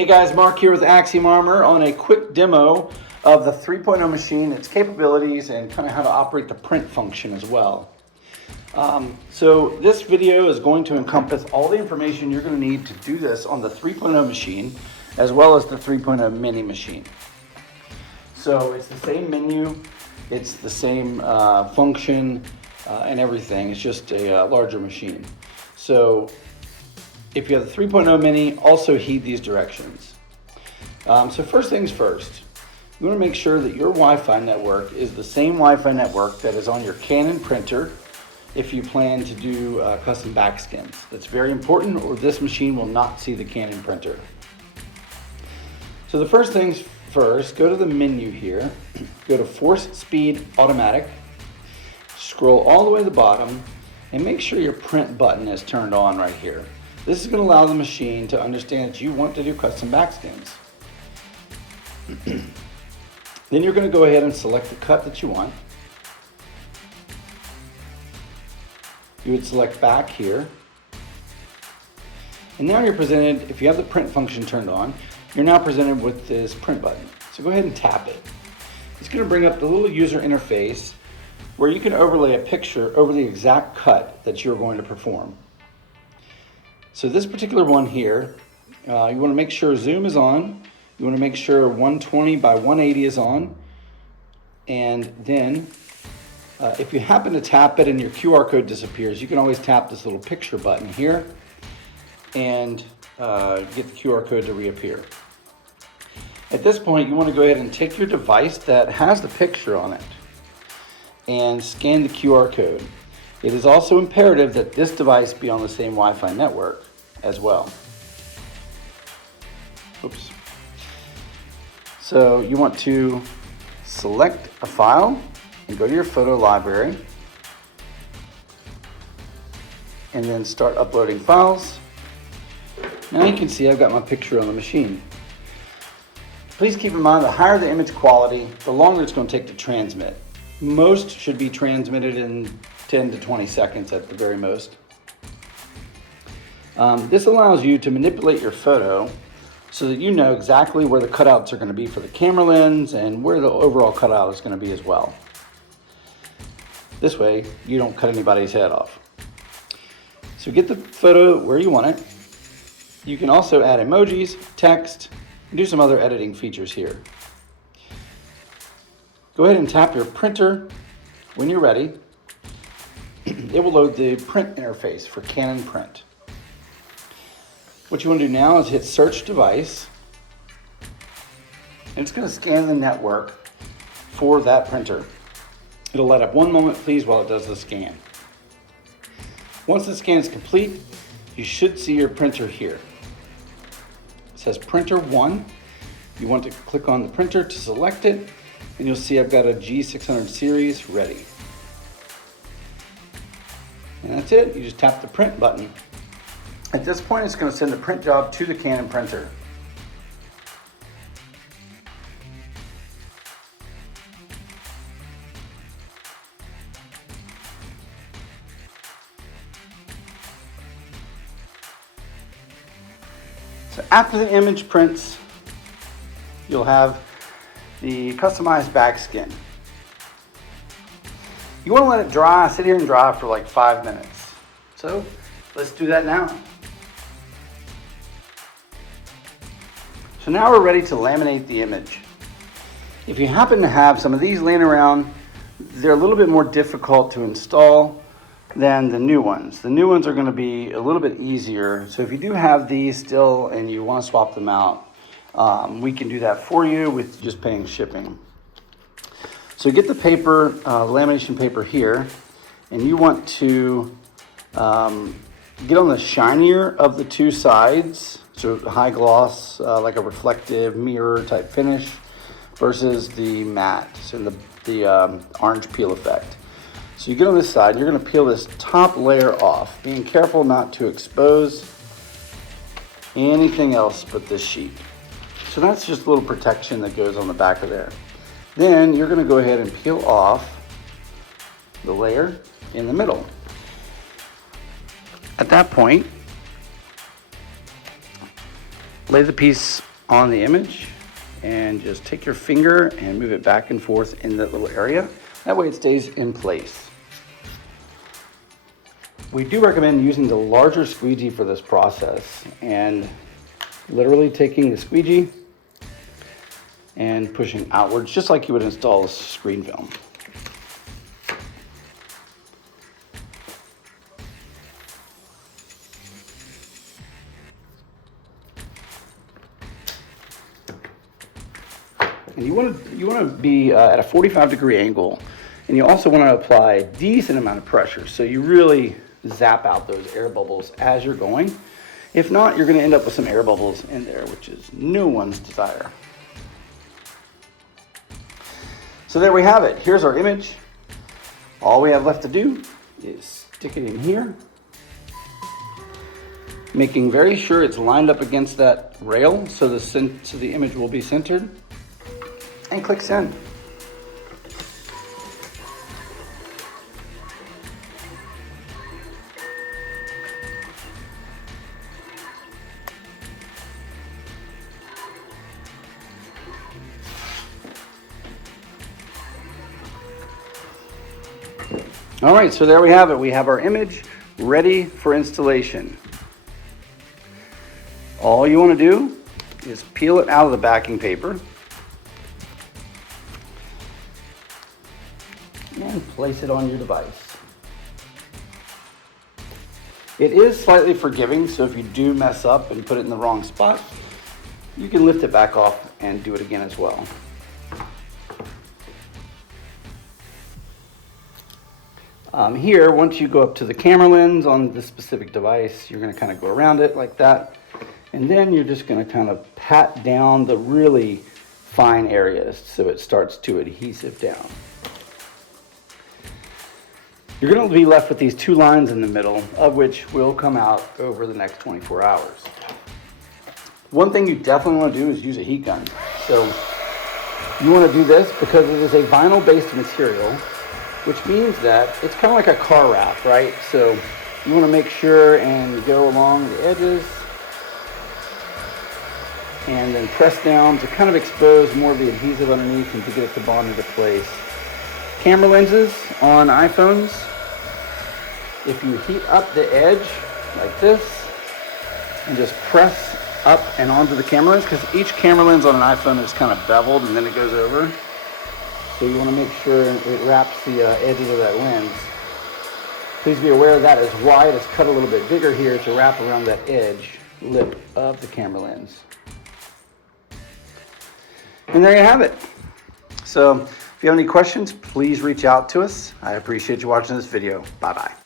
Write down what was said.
Hey guys, Mark here with Axiom Armor on a quick demo of the 3.0 machine, its capabilities, and kind of how to operate the print function as well. So this video is going to encompass all the information you're going to need to do this on the 3.0 machine as well as the 3.0 mini machine. So it's the same menu, it's the same function and everything. It's just a larger machine. So if you have the 3.0 mini, also heed these directions. So first things first, you want to make sure that your Wi-Fi network is the same Wi-Fi network that is on your Canon printer if you plan to do custom backskins. That's very important, or this machine will not see the Canon printer. So the first things first, go to the menu here, go to Force Speed Automatic, scroll all the way to the bottom, and make sure your print button is turned on right here. This is going to allow the machine to understand that you want to do custom backskins. Then you're going to go ahead and select the cut that you want. You would select back here. And now you're presented, if you have the print function turned on, you're now presented with this print button. So go ahead and tap it. It's going to bring up the little user interface where you can overlay a picture over the exact cut that you're going to perform. So this particular one here, you want to make sure zoom is on. You want to make sure 120 by 180 is on. And then if you happen to tap it and your QR code disappears, you can always tap this little picture button here and get the QR code to reappear. At this point, you want to go ahead and take your device that has the picture on it and scan the QR code. It is also imperative that this device be on the same Wi-Fi network as well. Oops. So you want to select a file and go to your photo library and then start uploading files. Now you can see I've got my picture on the machine. Please keep in mind, the higher the image quality, the longer it's going to take to transmit. Most should be transmitted in 10 to 20 seconds at the very most. This allows you to manipulate your photo so that you know exactly where the cutouts are going to be for the camera lens and where the overall cutout is going to be as well. This way, you don't cut anybody's head off. So get the photo where you want it. You can also add emojis, text, and do some other editing features here. Go ahead and tap your printer when you're ready. It will load the print interface for Canon Print. What you want to do now is hit search device, and it's going to scan the network for that printer. It'll let up one moment please while it does the scan. Once the scan is complete, you should see your printer here. It says printer 1. You want to click on the printer to select it, and you'll see I've got a G600 series ready. And that's it. You just tap the print button. At this point, it's going to send the print job to the Canon printer. So after the image prints, you'll have the customized backskin. You want to let it dry, sit here and dry for like 5 minutes. So let's do that now. So now we're ready to laminate the image. If you happen to have some of these laying around, they're a little bit more difficult to install than the new ones. The new ones are going to be a little bit easier. So if you do have these still and you want to swap them out, we can do that for you with just paying shipping. So get the paper, lamination paper here, and you want to get on the shinier of the two sides, so high gloss, like a reflective mirror type finish, versus the matte, so the orange peel effect. So you get on this side, you're going to peel this top layer off, being careful not to expose anything else but this sheet. So that's just a little protection that goes on the back of there. Then you're going to go ahead and peel off the layer in the middle. At that point, lay the piece on the image and just take your finger and move it back and forth in that little area. That way it stays in place. We do recommend using the larger squeegee for this process, and literally taking the squeegee and pushing outwards just like you would install a screen film. And you want to be at a 45-degree angle, and you also want to apply a decent amount of pressure, so you really zap out those air bubbles as you're going. If not, you're going to end up with some air bubbles in there, which is no one's desire. So there we have it. Here's our image. All we have left to do is stick it in here, making very sure it's lined up against that rail so the image will be centered, and click send. All right, so there we have it. We have our image ready for installation. All you want to do is peel it out of the backing paper and place it on your device. It is slightly forgiving, so if you do mess up and put it in the wrong spot, you can lift it back off and do it again as well. Here, once you go up to the camera lens on this specific device, you're going to kind of go around it like that, and then you're just going to kind of pat down the really fine areas so it starts to adhesive down. You're going to be left with these two lines in the middle, of which will come out over the next 24 hours. One thing you definitely want to do is use a heat gun. So you want to do this because it is a vinyl-based material, which means that it's kind of like a car wrap, right? So you want to make sure and go along the edges and then press down to kind of expose more of the adhesive underneath and to get it to bond into place. Camera lenses on iPhones, if you heat up the edge like this and just press up and onto the camera lens, because each camera lens on an iPhone is kind of beveled and then it goes over. So you want to make sure it wraps the edges of that lens. Please be aware that is wide. It's cut a little bit bigger here to wrap around that edge lip of the camera lens. And there you have it. So if you have any questions, please reach out to us. I appreciate you watching this video. Bye-bye.